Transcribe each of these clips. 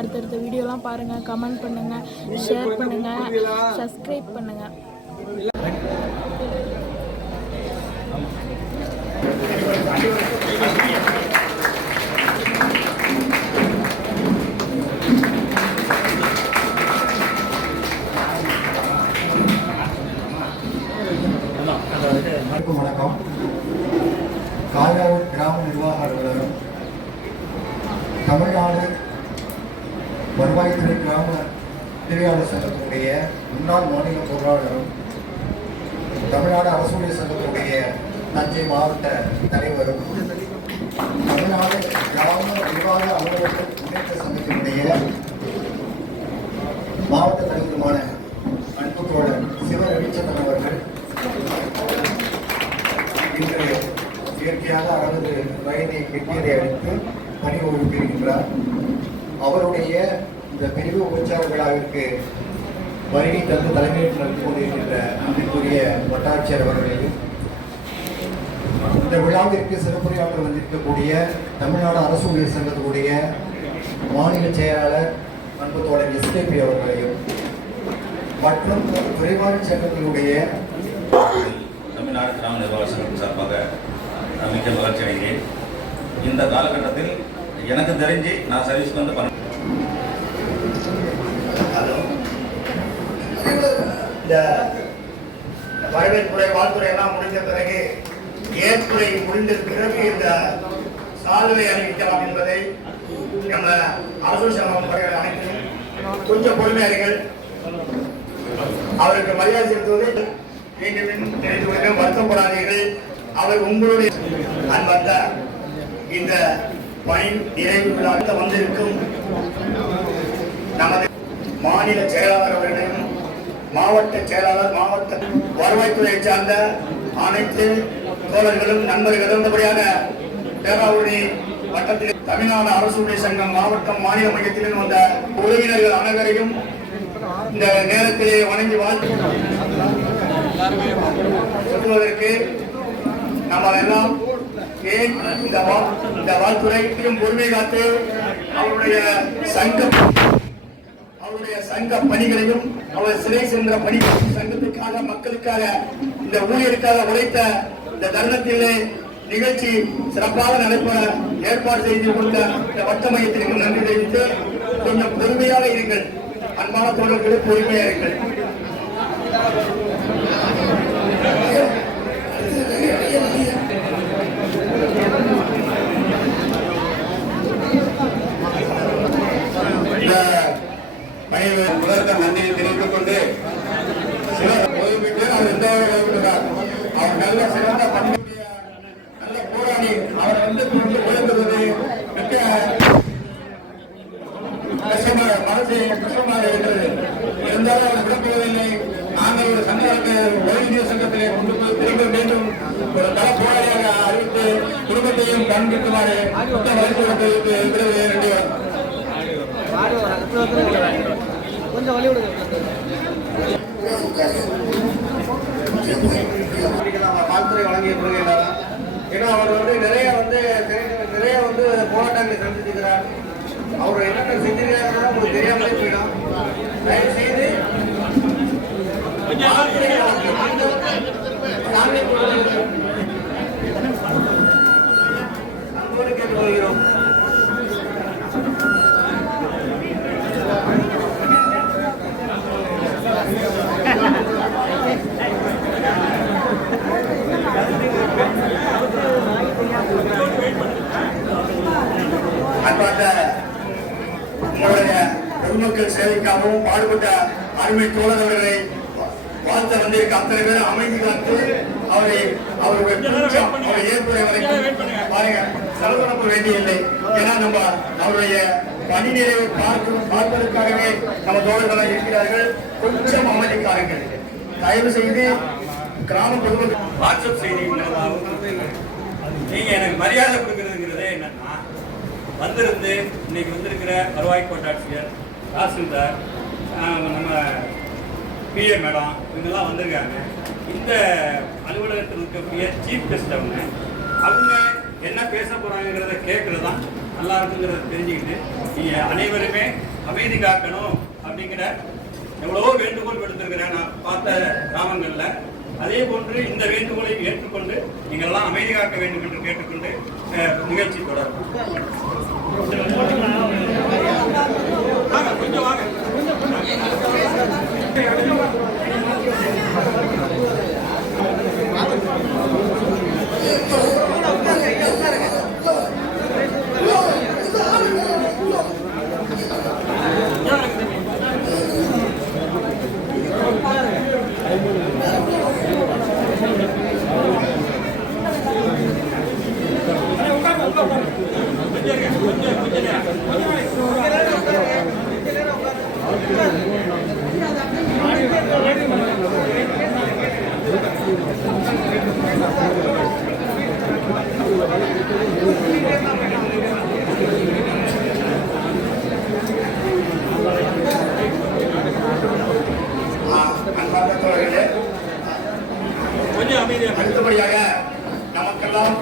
அடுத்தடுத்த வீடியோலாம் பாருங்கள், கமெண்ட் பண்ணுங்கள், ஷேர் பண்ணுங்கள், சப்ஸ்கிரைப் பண்ணுங்கள். வணக்கம். காயாவூர் கிராம நிர்வாக அலுவலகம், தமிழ்நாடு வருவாய்த்துறை கிராம உதவியாளர் சங்கத்தினுடைய முன்னாள் மாநில பொருளாளரும் தமிழ்நாடு அரசு சங்கத்தினுடைய தஞ்சை மாவட்ட தலைவரும் தமிழ்நாடு கிராம நிர்வாக அலுவலர்கள் முன்னேற்ற சங்கத்தினுடைய மாவட்ட தலைவருமான அன்பு தோழர் சிவ ரவிச்சந்திரன் அவர்கள் இன்று இயற்கையாக 60 வயதை எட்டியதை அடுத்து பணி ஓய்வு பெறுகின்றார். அவருடைய இந்த பிரிவு உற்சவ விழாவிற்கு வருகை தந்து தலைமையேற்று நடத்தி கொண்டிருக்கின்ற அன்பிற்குரிய வட்டாட்சியர் அவர்களையும், இந்த விழாவிற்கு சிறப்புரையாற்ற வந்திருக்கக்கூடிய தமிழ்நாடு அரசு ஊழியர் சங்கத்தினுடைய மாநில செயலாளர் அன்பு தோழர் எஸ்கேபி அவர்களையும் மற்றும் துறைவாரி சங்கத்தினுடைய தமிழ்நாடு கிராம நிர்வாக சங்கம் சார்பாக மிக்க மகிழ்ச்சி அடைகிறேன். இந்த காலகட்டத்தில் எனக்கு தெரிஞ்சு நான் சர்வீஸ் வந்து இந்த வரவேற்புரை வாழ்த்துறை எல்லாம் முடிந்த பிறகு ஏற்புரை முடிந்த பிறகு இந்த சால்வை அணிவிக்கலாம் என்பதை நம்ம அரசு சங்கம் அனைத்தையும் கொஞ்சம் பொறுமையாளர்கள் அவருக்கு மரியாதை செலுத்துவதை மீண்டும் தெரிந்து வருத்தப்படாதீர்கள். அவர் உங்களுடைய அன்பந்த இந்த பணி நிறைவு விழாவில் வந்திருக்கும் நமது மாநில செயலாளர் அவர்களையும் மாவட்ட செயலாளர், மாவட்ட வருவாய்த்துறை சார்ந்த அனைத்து தோழர்களும் நண்பர்களும் இந்த பேராவூரணி வட்டத்தில் தமிழ்நாடு அரசு சங்கம் மாவட்டம் மாநில மையத்திலும் வந்த உறவினர்கள் அனைவரையும் இந்த நேரத்திலே வணங்கி வாழ்த்துவதற்கு நம்ம எல்லாம் ஏன் இந்த வாழ்த்துறைக்கும் பொறுமை காத்து அவருடைய சங்க பணிகளையும் அவர் சிறை சென்ற பணி சங்கத்துக்காக மக்களுக்காக இந்த ஊழியருக்காக உழைத்த இந்த தருணத்திலே நிகழ்ச்சி சிறப்பாக நடைபெற ஏற்பாடு செய்து கொடுத்த இந்த வட்ட மையத்திற்கு நன்றி தெரிவித்து கொஞ்சம் பொறுமையாக இருங்கள். அன்பான தோழர்களே, பொறுமையாக இருங்கள். முதற்க நன்றியை தெரிவித்துக் கொண்டு ஓய்வு பெற்று அவர் எந்த அவர் நல்ல சிறந்த பணியுடைய நல்ல போராடி அவர் உயர்ந்தது மிக்க மனசு கஷ்டமாக இருக்கிறது. இருந்தாலும் அவர் விளக்குவதில்லை. நாங்கள் ஒரு சங்கத்திற்கு ஓய்வூதிய சங்கத்திலே கொண்டு போய் திரும்ப மீண்டும் ஒரு தள போராளியாக அறிவித்து குடும்பத்தையும் கண்பிக்குமாறு வலியுறுத்தி தெரிவித்து வேண்டியவர். கொஞ்சம் வழி விடுங்க. வாழ்த்துறை வழங்கிய பிறகு ஏன்னா அவர் நிறைய போராட்டங்களை சந்திச்சிருக்கிறார். அவர் என்னென்ன செஞ்சிருக்காரு உங்களுக்கு தெரியாமலே போயிடும். தயவு செய்து கேட்டுக்கொள்கிறோம். உங்களுடைய பொதுமக்கள் சேவைக்காகவும் பாடுபட்ட அருமை தோழர்களை வாழ்த்த வந்திருக்க அத்தனை பேர் அமைதி காத்து அவருடைய ஏற்புரை வரைக்கும் பாருங்க செலவனப்ப வேண்டியதில்லை. ஏன்னா நம்ம அவருடைய பணி நிறைவை பார்ப்பதற்காகவே நம்ம தோழர்களாக இருக்கிறார்கள். கொஞ்சம் அமைதிக்காரங்கள் தயவு செய்து கிராம பொதுமக்கள் வாட்ஸ்அப் செய்தி நீங்க எனக்கு மரியாதை கொடுக்கறதுங்கிறதே என்னன்னா, வந்திருந்து இன்னைக்கு வந்திருக்கிற வருவாய் கோட்டாட்சியர், தாசில்தார், நம்ம பிஏ மேடம் இவங்கெல்லாம் வந்திருக்காங்க. இந்த அலுவலகத்தில் இருக்கக்கூடிய சீஃப் கெஸ்ட் அவங்க என்ன பேச போறாங்கிறத கேட்கறது தான் நல்லா இருக்குங்கிறத தெரிஞ்சுக்கிட்டு நீங்கள் அனைவருமே அமைதி காக்கணும் அப்படிங்கிற எவ்வளவோ வேண்டுகோள் விடுத்திருக்கிறேன் நான் பார்த்த கிராமங்களில். அதே போன்று இந்த வேண்டுகோளை ஏற்றுக்கொண்டு நீங்கள் எல்லாம் அமைதி காக்க வேண்டும் என்று கேட்டுக்கொண்டு நிகழ்ச்சி தொடரும். கொஞ்சம் வாங்க. அடுத்தபடியாக நமக்கெல்லாம்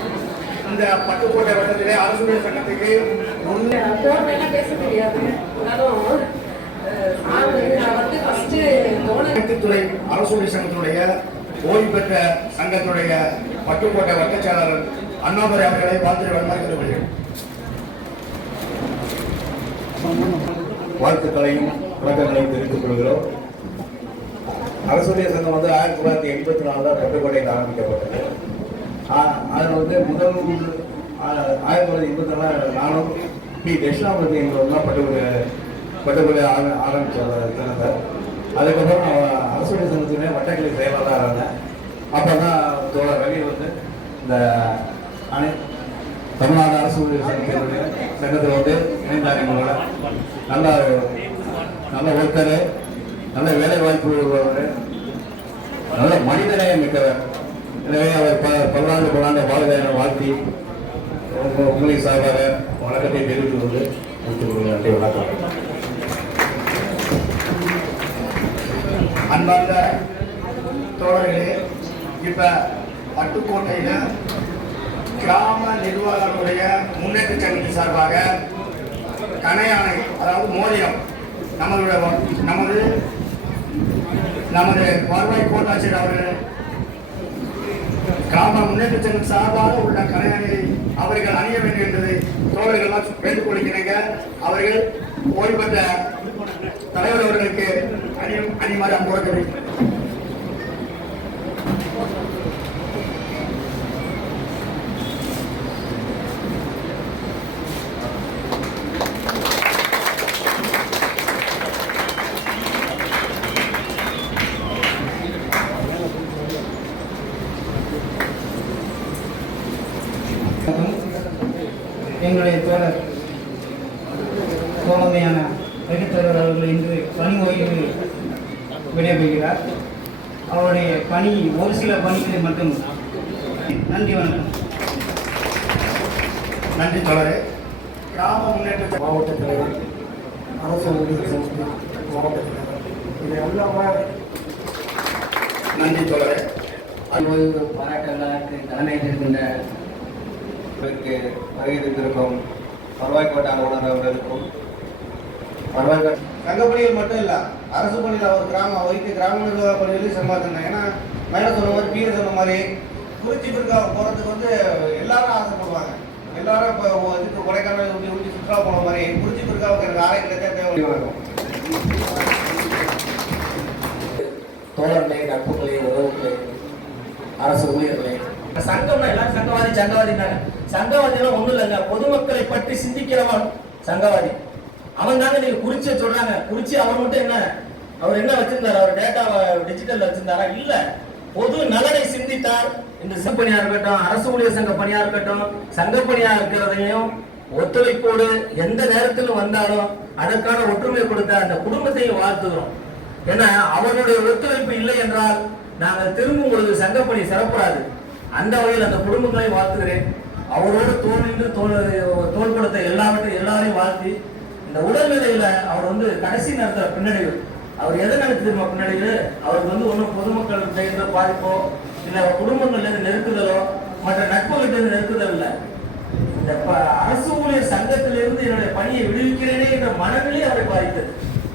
இந்த பட்டுக்கோட்டை வட்டத்திலே அரசு சங்கத்துக்கு பேச முடியாது. துறை அரசு சங்கத்தினுடைய ஓய்வு பெற்ற சங்கத்துடைய பட்டுக்கோட்டை வட்ட செயலாளர் அண்ணாதுரை அவர்களை வாழ்த்து வழங்குகிறேன். வாழ்த்துக்களையும் வணக்கங்களையும் தெரிவித்துக் கொள்கிறோம். அரசுடைய சங்கம் 1984 பட்டுக்கோட்டையில் ஆரம்பிக்கப்பட்டது. அதில் முதல் 1984 நானும் பி தட்சிணாமூர்த்தி என்பவர்கள் பட்டுக்கோட்டை ஆரம்பித்தார். அதுக்கப்புறம் அரசுடைய சங்கத்திலே வட்டக்கிளை செயலாளராக இருந்தேன். அப்போ தான் தோழர் ரவி இந்த தமிழ்நாடு அரசு சங்கத்தில் இணைந்தார். எங்களோட நல்ல ஒருத்தர், நல்ல வேலை வாய்ப்பு உள்ளவர், நல்ல மனிதநேயம் மிக்கவர். எனவே அவர் பல்லாண்டு வாழ்க என வாழ்த்தி உங்களை சார்பாக வணக்கத்தை தெரிவித்துக் கொண்டு நன்றி. வணக்கம். அன்பார்ந்த தோழர்களே, இப்ப பட்டுக்கோட்டையில கிராம நிர்வாகத்துடைய முன்னேற்ற சங்கத்தின் சார்பாக கணையானை, அதாவது மோதிரம், நமது வருவாய் கோட்டாட்சியர் அவர்கள் கிராம முன்னேற்ற சங்கம் சார்பாக உள்ள கணையானையை அவர்கள் அணிய வேண்டும் என்பதை தோழர்கள் வேண்டுகொள்கிறீங்க. அவர்கள் ஓய்வு பெற்ற தலைவர் அவர்களுக்கு அணிமாறு அன்புடன் எங்களுடைய தோழமையான வெகுத்தலைவர் அவர்கள் இன்று பணி ஓய்வு விடைபெறுகிறார். அவருடைய பணி ஒரு சில பணிகளை மட்டும். நன்றி, வணக்கம். நன்றி தோழரே. கிராம முன்னேற்ற மாவட்ட தலைவர், அரசு ஊழியர் சங்க மாவட்ட தலைவர், இதை எல்லாமே நன்றி தோழரே. ஓய்வு பாராட்டுகளுக்கு தலைமையேற்றிருக்கின்ற வருகிறத்திற்கும் வருவாய் கோட்ட அலுவலர் அவர்களுக்கும் சங்கப்பணிகள் மட்டும் இல்லை, அரசு பணியில் அவர் கிராம நிர்வாக பணிகளையும் சம்பாதிக்கணும். ஏன்னா மேலே சொன்ன மாதிரி கீழே சொன்ன மாதிரி குறிச்சி பிற்கா போகிறதுக்கு எல்லாரும் ஆசைப்படுவாங்க. எல்லாரும் இப்போ இதுக்கு கொடைக்கானல் ஊட்டி சுற்றுலா போன மாதிரி குறிச்சி பிற்காவுக்கு எனக்கு ஆரோக்கியத்தை தேவை. தோழர்களே, நட்புகளே, உறவுகளே, அரசு ஊழியர்களே, சங்கம்னா எல்லாம் சங்கவாதிலாம் ஒண்ணும் இல்லைங்க. பொதுமக்களை பற்றி சிந்திக்கிறவன் சங்கவாதி. அவன் தாங்க நீங்க குறிச்சிய சொல்றாங்க. குறிச்சி அவர் மட்டும் என்ன, அவர் என்ன வச்சிருந்தாரு, அவர் டேட்டாவை டிஜிட்டல் வச்சிருந்தாரா? இல்ல, பொது நலனை சிந்தித்தார். இந்த சங்கப்பணியா இருக்கட்டும், அரசு ஊழியர் சங்க பணியா இருக்கட்டும், சங்கப்பணியா இருக்கிறதையும் ஒத்துழைப்போடு எந்த நேரத்திலும் வந்தாலும் அதற்கான ஒற்றுமை கொடுத்த அந்த குடும்பத்தையும் வாழ்த்துகிறோம். ஏன்னா அவருடைய ஒத்துழைப்பு இல்லை என்றால் நாங்கள் திரும்பும் பொழுது சங்கப்பணி சிறப்பாது. அந்த வகையில் அந்த குடும்பங்களை வாழ்த்துகிறேன். அவரோடு தோல் கொடுத்த எல்லாரையும் வாழ்த்தி, இந்த உடல்நிலையில அவர் கடைசி நேரத்தில் பின்னடைவு, அவர் எதை நினைச்சிருமா பின்னடைவு, அவருக்கு ஒன்றும் பொதுமக்கள் பாதிப்போ இல்லை குடும்பங்கள்ல இருந்து நெருக்குதலோ மற்ற நட்புகிட்ட இருந்து நெருக்குதல் இல்லை. இந்த அரசு ஊழியர் சங்கத்திலிருந்து என்னுடைய பணியை விடுவிக்கிறேனே என்ற மனநிலை அவரை பாதித்தது.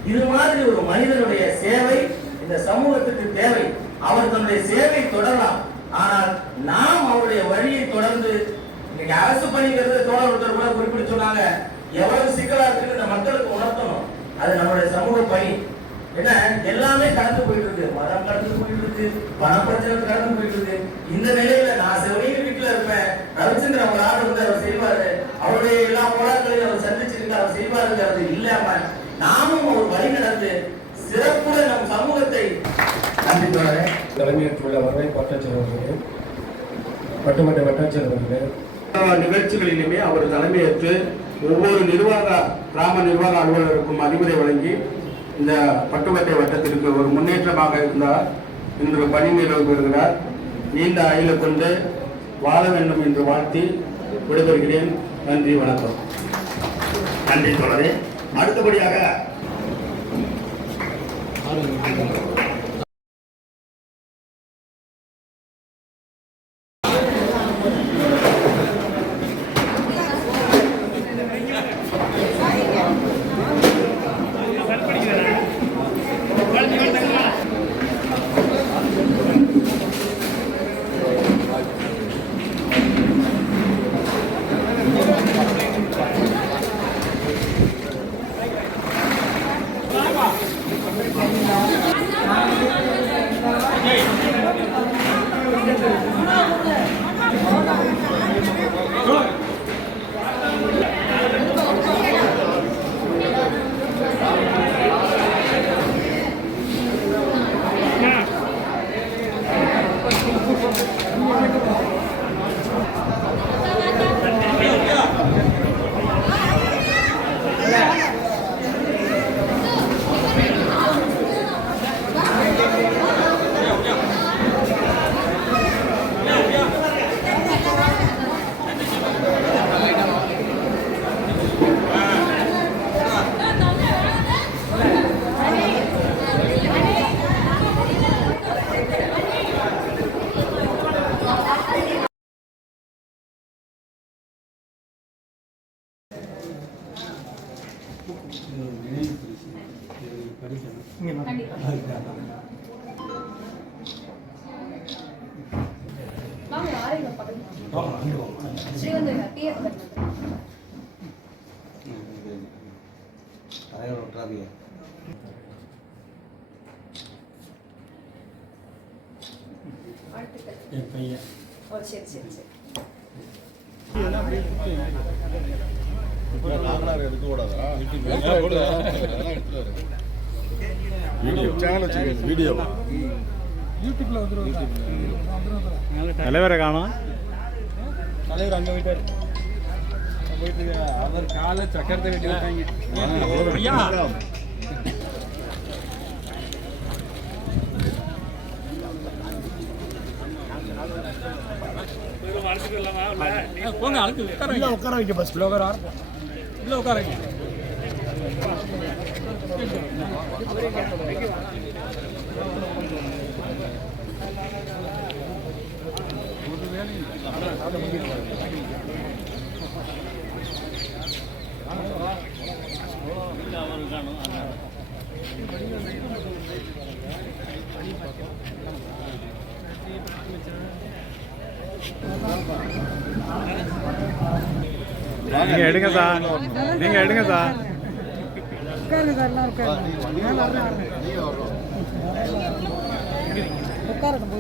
இது மாதிரி ஒரு மனிதனுடைய சேவை இந்த சமூகத்துக்கு தேவை. அவர் தன்னுடைய சேவை தொடரலாம், ஆனால் நாம் அவருடைய வழியை தொடர்ந்து இன்னைக்கு அரசு பணிங்கிறது தோழர் ஒருத்தர் கூட குறிப்பிட்டு சொன்னாங்க, எவ்வளவு சிக்கலா இருக்குன்னு இந்த மக்களுக்கு உணர்த்தணும். அது நம்மளுடைய சமூக பணி. ஏன்னா எல்லாமே கடந்து போயிட்டு இருக்கு, மரம் கடந்து போயிட்டு இருக்கு, பணப்பிரச்சனை கடந்து போயிட்டு இருக்கு. இந்த நிலையில நான் செவனையும் வீட்டுல இருப்பேன், ரவிச்சந்திரன் ஒரு ஆள் வந்து அவர் செய்வாரு, அவருடைய எல்லா போராட்டங்களையும் அவர் சந்திச்சிருக்கு, அவர் செய்வாருங்கிறது இல்லாம நாமும் ஒரு வழி நடந்து சிறப்புடன் நம் சமூகத்தை தலைமையேற்றுள்ள வருவாய் கோட்டாட்சியர் அவர்களே, பட்டுமன்ற வட்டாட்சியர் அவர்களே, நிகழ்ச்சிகளிலுமே அவர் தலைமையேற்று ஒவ்வொரு கிராம நிர்வாக அலுவலருக்கும் அறிவுரை வழங்கி இந்த பட்டுக்கோட்டை வட்டத்திற்கு ஒரு முன்னேற்றமாக இருந்தார். இன்று பணி நிறைவு பெறுகிறார். நீண்ட ஆயுளை கொண்டு வாழ வேண்டும் என்று வாழ்த்தி விடைபெறுகிறேன். நன்றி, வணக்கம். நன்றி தோழரே. அடுத்தபடியாக என் பையன். ஓ சரி சரி சரி. தலைவரை காணோம். தலைவர் அங்க போயிட்டாரு. போயிட்டு அவர் காலை சக்கரத்தை வெட்டி விட்டாங்க. போங்க, உட்கார வைக்க பஸ் இல்ல உட்கார வைக்க. நீங்க எடுங்க சார், நீங்க எடுங்க சார். உட்காருங்க.